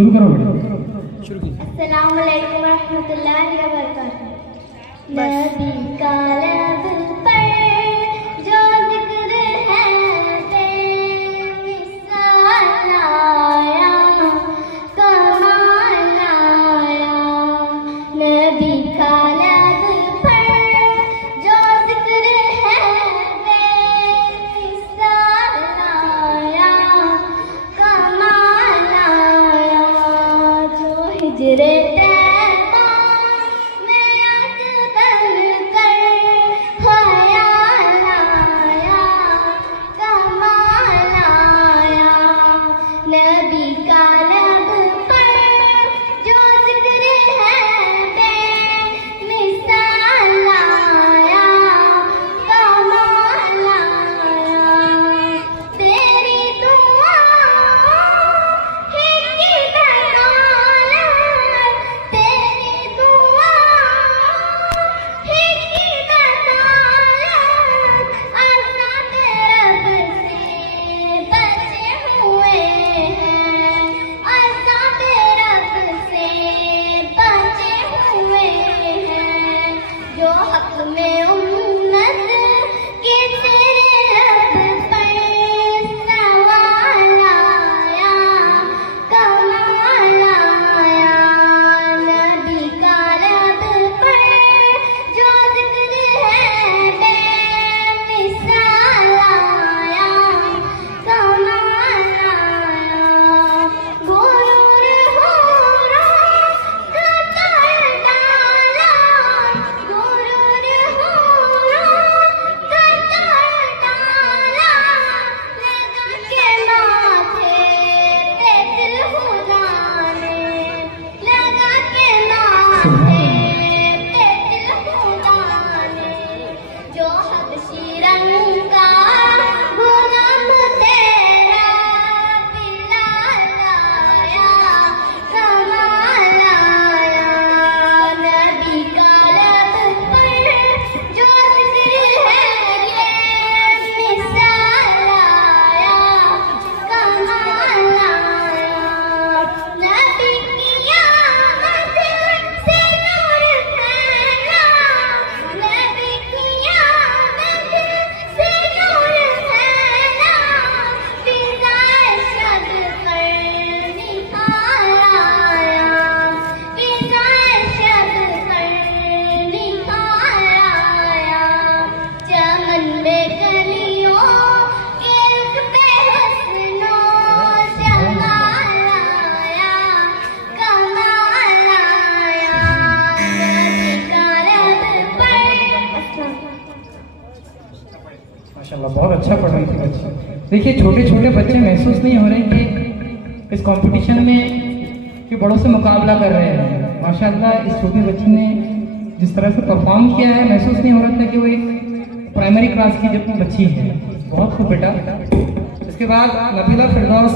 शुरू करो बेटा, शुरू कीजिए। अस्सलाम वालेकुम रहमतुल्लाहि व बरकातहू। नबी का लब पर जो जिक्र है बेमिसाल आया, कमाल आया। नबी का लब पर जो जिक्र है बेमिसाल आया, कमाल आया। जो हिजरे में उम्मत के तेरे लब पर सवाल आया, कमाल आया। नबी का लब पर जो जिक्र है बेमिसाल आया, कमाल आया। गुरूर होरा का तार डाला, जो हबशी रंग का गुलाम तेरा बिलाल आया, कमाल आया। नबी का लब पर जो जिक्र है बेमिसाल आया, कमाल आया। नबी की आमद से नूर फैला, नबी की आमद से नूर फैला। फिजाए शद पर निखार आया, फिजाए शद पर निखार आया। चमन में कलियों इल्क पे हुस्नो जमाल आया, कमाल आया। नबी का लब पर माशाल्लाह बहुत अच्छा पढ़ रही थी बच्ची। देखिए छोटे छोटे बच्चे महसूस नहीं हो रहे कि इस कंपटीशन में कि बड़ों से मुकाबला कर रहे हैं। माशाल्लाह इस छोटे बच्चे ने जिस तरह से परफॉर्म किया है, महसूस नहीं हो रहा था कि वो एक प्राइमरी क्लास की जो बच्ची है। बहुत खूब बेटा। इसके बाद नबीला फिरदौस।